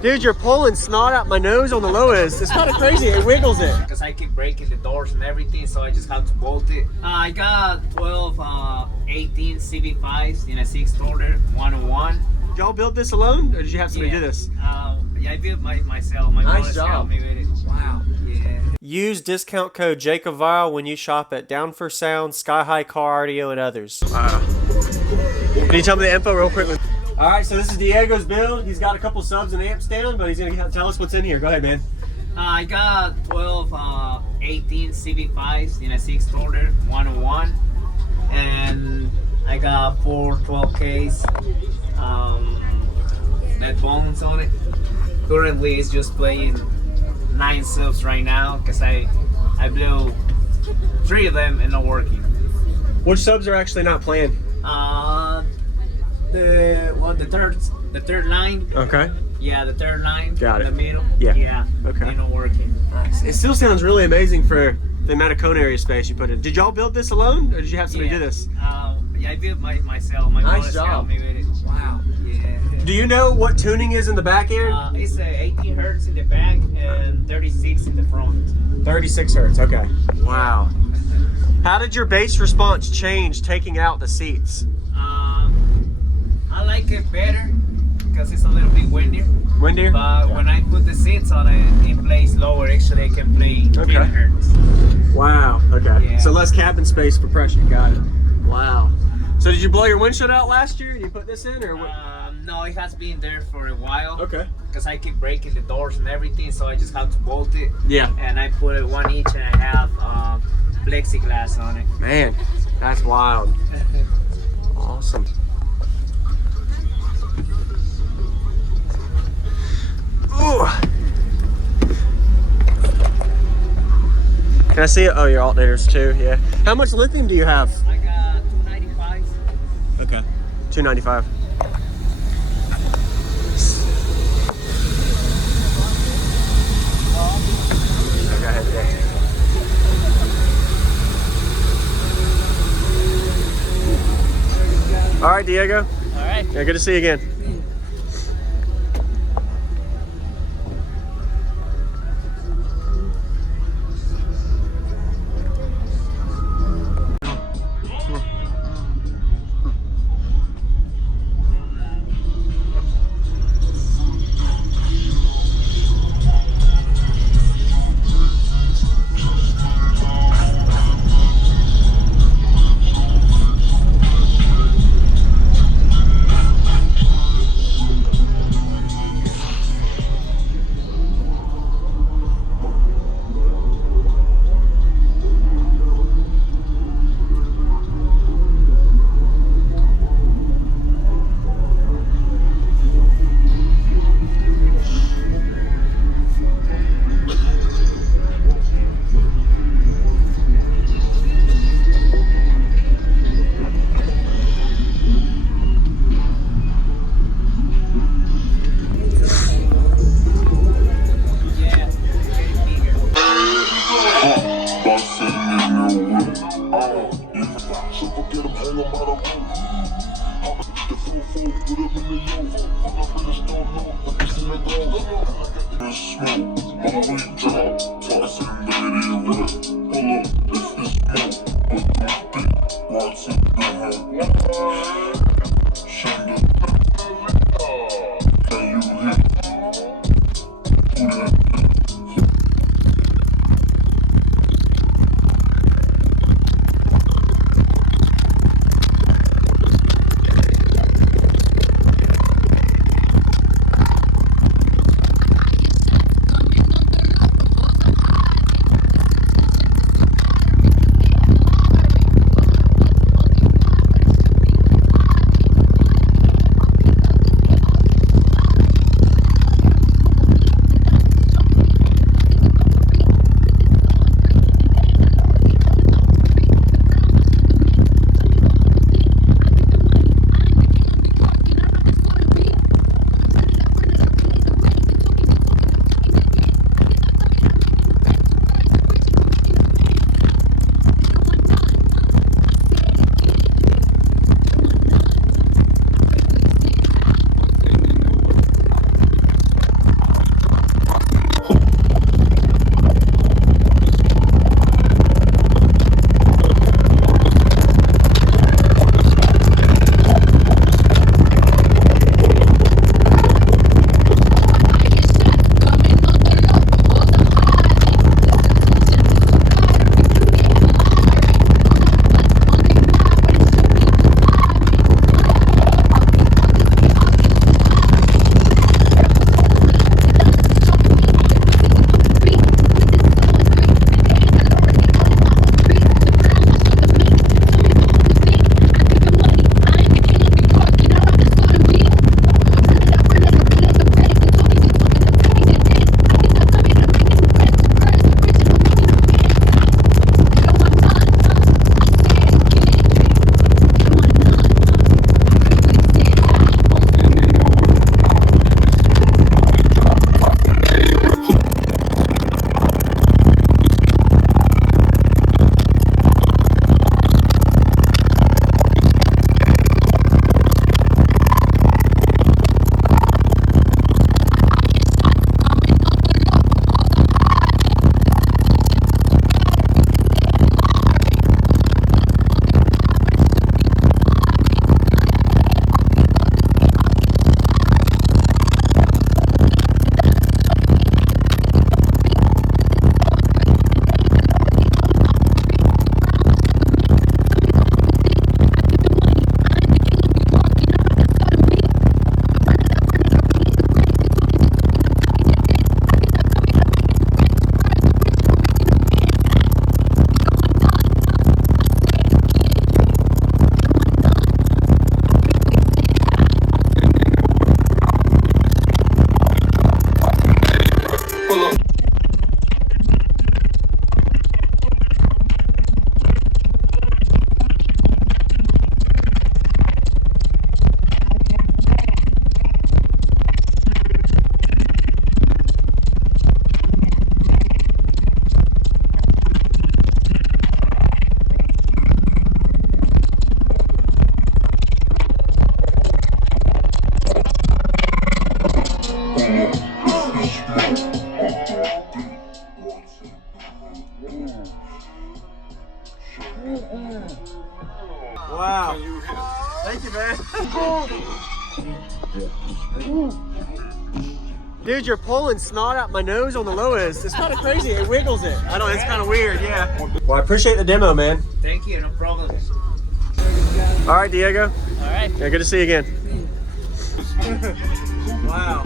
Dude, you're pulling snot out my nose on the lowest. It's kind of crazy. It wiggles it. Because I keep breaking the doors and everything, so I just have to bolt it. I got 12, 18 CV5s in a 6-order, 101. Did y'all build this alone, or did you have somebody do this? Yeah, I built myself. My nice job. Helped me with it. Wow. Yeah. Use discount code JacobViral when you shop at Down for Sound, SkyHigh Car Audio, and others. Wow. Can you tell me the info real quickly? All right, so this is Diego's build. He's got a couple subs and amps down, but he's gonna tell us what's in here. Go ahead, man. I got 12, 18 CV5s in a 6-order, 101, and I got 4 12Ks, net bones on it. Currently, it's just playing 9 subs right now because I blew 3 of them and not working. Which subs are actually not playing? The third line. Okay. Yeah, the third line. Got it. In the middle. Yeah. Yeah. Okay. They're not working. Nice. It still sounds really amazing for the amount of cone area space you put in. Did y'all build this alone, or did you have somebody do this? Yeah, I built myself. My nice job. Helped me with it. Wow. Yeah. Do you know what tuning is in the back here? It's 18 hertz in the back and 36 in the front. 36 hertz. Okay. Wow. How did your bass response change taking out the seats? I like it better because it's a little bit windier. Windier? But when I put the seats on it, it plays lower. Actually, I can play 10 hertz. Wow. Okay. Yeah. So less cabin space for pressure. Got it. Wow. So did you blow your windshield out last year and you put this in, or what? No, it has been there for a while. Okay. Because I keep breaking the doors and everything, so I just have to bolt it. Yeah. And I put it 1 each, and I have plexiglass on it. Man, that's wild. Awesome. Ooh. Can I see it? Oh, your alternators too. Yeah. How much lithium do you have? I got 295. Okay. 295. Go ahead. Yeah. All right, Diego. All right. Yeah, good to see you again. Wow. Thank you, man. Dude, you're pulling snot out my nose on the lowest. It's kind of crazy. It wiggles it. I know, it's kind of weird, yeah. Well, I appreciate the demo, man. Thank you, no problem. All right, Diego. All right. Yeah, good to see you again. Wow.